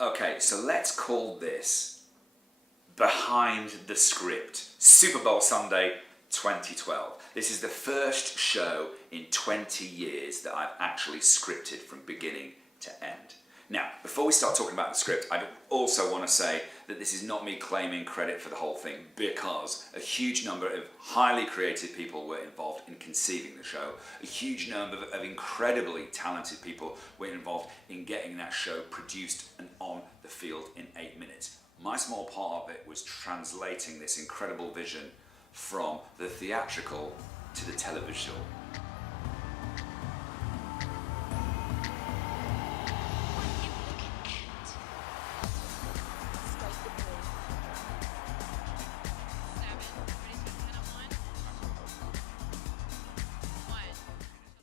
Okay, so let's call this Behind the Script. Super Bowl Sunday 2012. This is the first show in 20 years that I've actually scripted from beginning to end. Now, before we start talking about the script, I also want to say that this is not me claiming credit for the whole thing, because a huge number of highly creative people were involved in conceiving the show. A huge number of incredibly talented people were involved in getting that show produced and on the field in 8 minutes. My small part of it was translating this incredible vision from the theatrical to the televisual.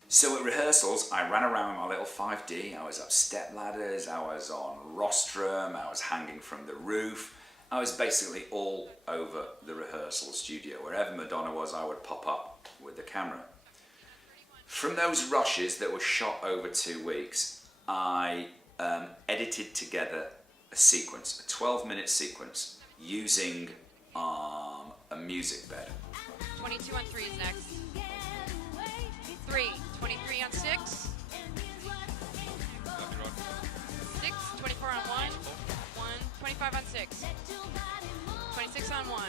So at rehearsals, I ran around with my little 5D, I was up step ladders, I was on rostrum, I was hanging from the roof. I was basically all over the rehearsal studio. Wherever Madonna was, I would pop up with the camera. From those rushes that were shot over 2 weeks, I edited together a sequence, a 12-minute sequence, using a music bed. 22 on 3 is next. 3, 23 on 6. 6, 24 on 1. 1, 25 on 6. 26 on 1.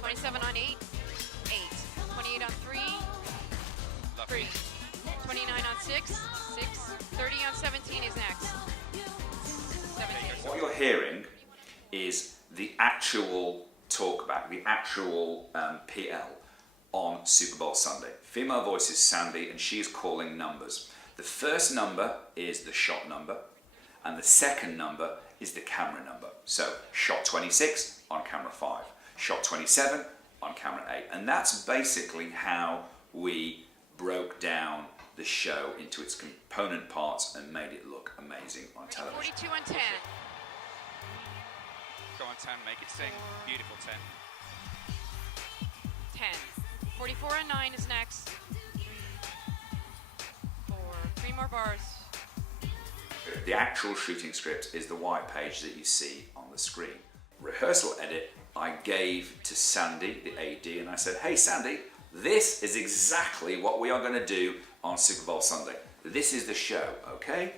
27 on 8. 8. 28 on 3. 3. 29 on 6. 6. 30 on 17 is next. 17. What you're hearing is the actual talkback, the actual PL on Super Bowl Sunday. Female voice is Sandy, and she is calling numbers. The first number is the shot number, and the second number is the camera number. So, shot 26 on camera 5, shot 27 on camera 8. And that's basically how we broke down the show into its component parts and made it look amazing on television. 42 on 10. Go on 10, make it sing. Beautiful 10. 10. 44 on 9 is next. 4. 3 more bars. The actual shooting script is the white page that you see on the screen. Rehearsal edit, I gave to Sandy, the AD, and I said, hey Sandy, this is exactly what we are going to do on Super Bowl Sunday. This is the show, okay?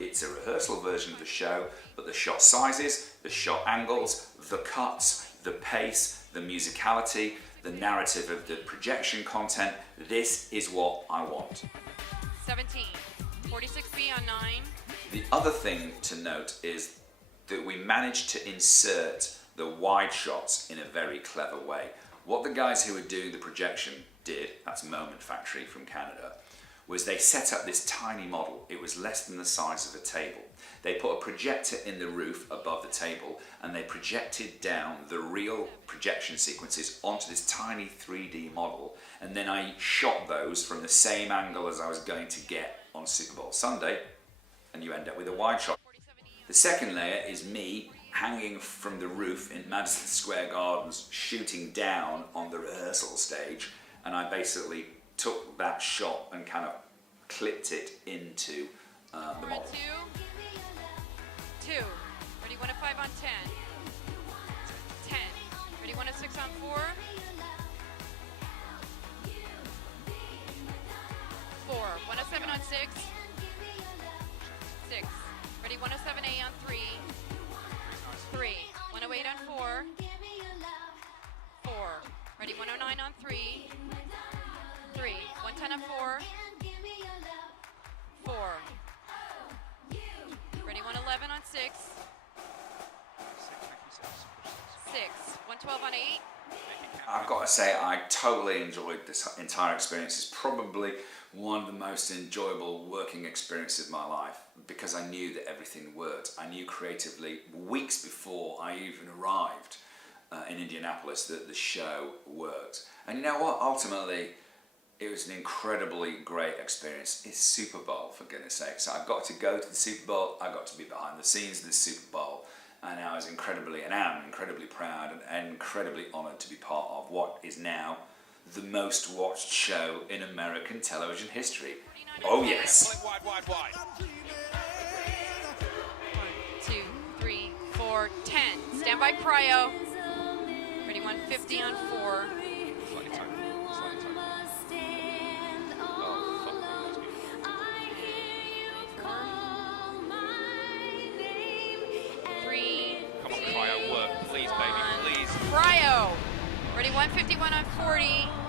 It's a rehearsal version of the show, but the shot sizes, the shot angles, the cuts, the pace, the musicality, the narrative of the projection content, this is what I want. 17. 46B on 9. The other thing to note is that we managed to insert the wide shots in a very clever way. What the guys who were doing the projection did, that's Moment Factory from Canada, was they set up this tiny model. It was less than the size of a table. They put a projector in the roof above the table, and they projected down the real projection sequences onto this tiny 3D model, and then I shot those from the same angle as I was going to get on Super Bowl Sunday, and you end up with a wide shot. The second layer is me hanging from the roof in Madison Square Gardens, shooting down on the rehearsal stage, and I basically took that shot and kind of clipped it into the model. 2. Ready 1 at 5 on 10. 10. Ready 1 at 6 on 4. 4. 1 at 7 on 6. 6. Ready 107A on 3. 3. 108 on 4. 4. Ready 109 on 3. 3. 110 on 4. 4. Ready 111 on 6. 6. 112 on 8. I've got to say, I totally enjoyed this entire experience. It's probably one of the most enjoyable working experiences of my life, because I knew that everything worked. I knew creatively, weeks before I even arrived in Indianapolis, that the show worked. And you know what? Ultimately, it was an incredibly great experience. It's Super Bowl, for goodness sake. So I got to go to the Super Bowl. I got to be behind the scenes of the Super Bowl. And I was incredibly, and am incredibly proud and incredibly honoured to be part of what is now the most watched show in American television history. Oh yes. Wide. 1, 2, 10. Stand by cryo. Ready, 150 on 4. Slightly tight. Slightly tight. Oh, fuck. That's beautiful. 3. Come on, cryo, work. Please, baby, please. Cryo. Ready, 151 on 40.